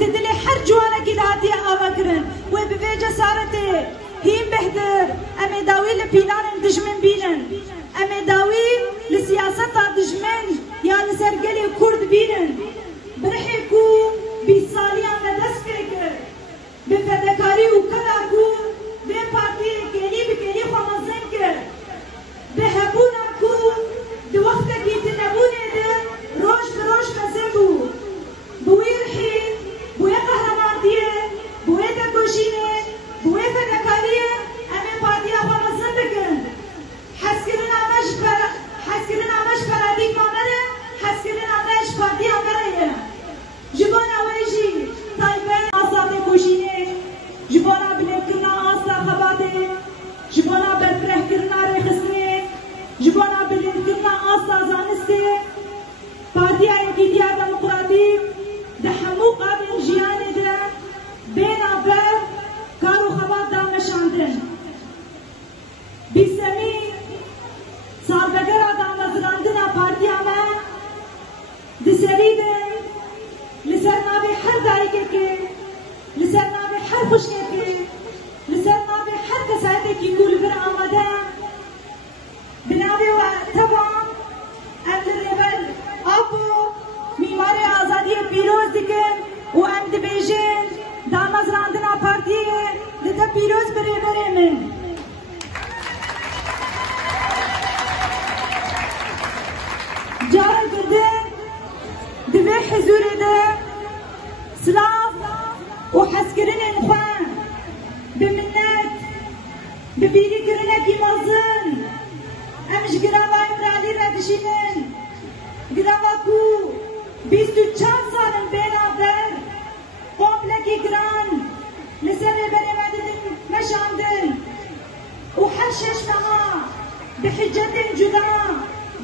ددل هر جوانا كي دهاتي آواكرن وبفي جسارتي هين بهدر أمي داوي لبيلان دجمن بينن أمي داوي لسياسة دجمن يا لسرقلي كرد بينن برحيكو بيساليا مدس كركر بفدكاري وكلاكو بپارتی کلی بکلی خوامزن کرد بهبونا کو دو وقت کی تنبونه ده روش بروش مزبو بوی رحیم بوی قهرماندیه بوی تکوشینه بوی فدکاریه امی پارتی خوامزن بکن حسکرین آمش پرادیک مامره حسکرین آمش پارتی آمره جبان آوریجی تایفه آزاد کوشینه جبانا بلکرنا آسا خباته جبانا برفره کرنا رخصنه جبانا بلکرنا آسا زانسته پارتی ایکیدیا دموکراتیک ده همو قابل جیانه ده بین آبر کارو خبات دامشاندن بیسمی سالبگر دامزراندن پارتی آمه دسریده لسر نابه هر دایگه که لسر نابه هر خوشنه لسر نابه هر کسایته کی کول بر آمده بنابه و طبعا ام لربل آبو میمار آزادی پیروز دکن و ام دبیجن دامز راندنا پارتیه دتا پیروز بره من جارن کرده دبه حضور ده سلاف وحسكرنا نخوان بمنات ببيلي كرنا كي مازن امش قرابا امرالي ردشينن قرابا كو بيستو چند سالن بين آبر قوملكي قران لسر بني مددن مشاندن وحشش معا بحجة جدا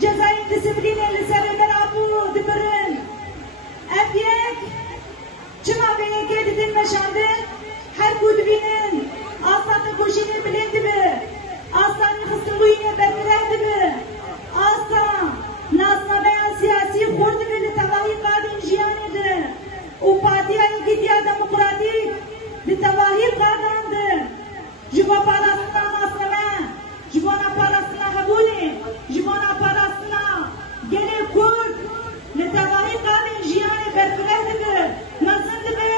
جزاين دسبلين لسر برابو دبرن افيك چما بینه که دیدن مشاندن هر کود بینن آستان کوشینه بلند به آستان خستگوینه برمرد به آستان ناسنامه سیاسی خورد به لتواهی قادم جیانه ده و پارتی ایکیدیا دموکراتیک لتواهی قادم ده جبا پالاستنا ناسنامه جبانا پالاستنا قبوله جبانا پالاستنا گله کورد لتواهی قادم جیانه برمرد به مزند به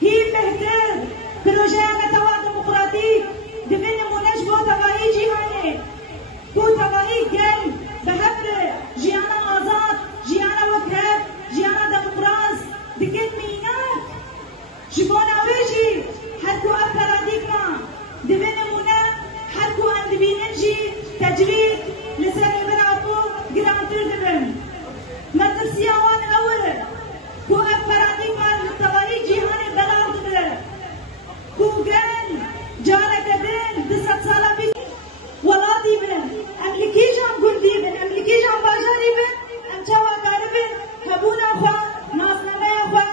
هی بهتر پروژه متوا دموکراتیک دبی نمونش با تواهی جیهانه بو تواهی گل به هبر جیانا آزاد جیانا وکر جیانا دموکراس دکت مینات جبانا ویجی هر کو اپرادیک ما دبی نمونه هر کو اندبینن جی تجرید لسر برابو گرانتر دبن مدرسی آوان اول کو اپرادیک ما تواهی جیهانه بلاد ده کو گل جانه کدن 200 ساله بی ولادی بن املیکی جان گردی بن املیکی جان باجاری بن ام چاوا کاری بن کبونا خواه ناسنامه خواه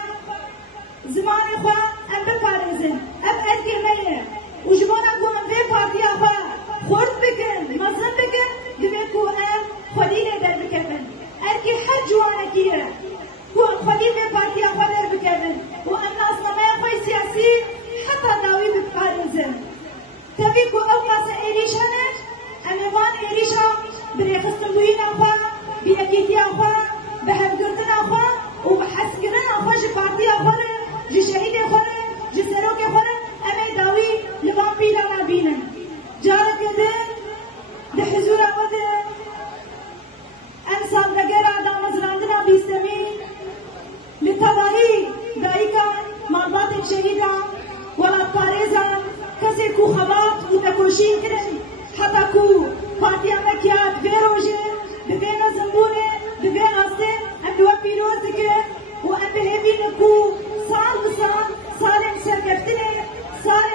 زمان خواه ام بپارزن ام ادگرمه و جبانا کو ام وی پارتی خواه خورد بکن مزن بکن دوی کو ام خلیل در بکن ادگی هر جوانه کیه کو ام خلیل به پارتی خواه در بکن و ام ناسنامه خواه سیاسی حتی داوی بپارزن تبي كو أوقات إيريشانه أموان إيريشا بريخستنوين أخوا بأكيدي أخوا بهمجرتن أخوا وبحسكرن أخوا جبارتي أخوا جشهيد أخوا جسروك أخوا أمي داوي لبان بيلا نابينن جارك دين بحزور أخوا أنسان بغير آدم مزراندنا بيستمين لتواهي دايكا مرضات شهيدا ولا باريزا کسی کو خبات و نکوشین کرن حتی کو پارتی امکیات به روژه به نزنبونه به آسته ام دو پیروز دکه و ام به هبین کو سال بسال سالم سرگفتنه سالم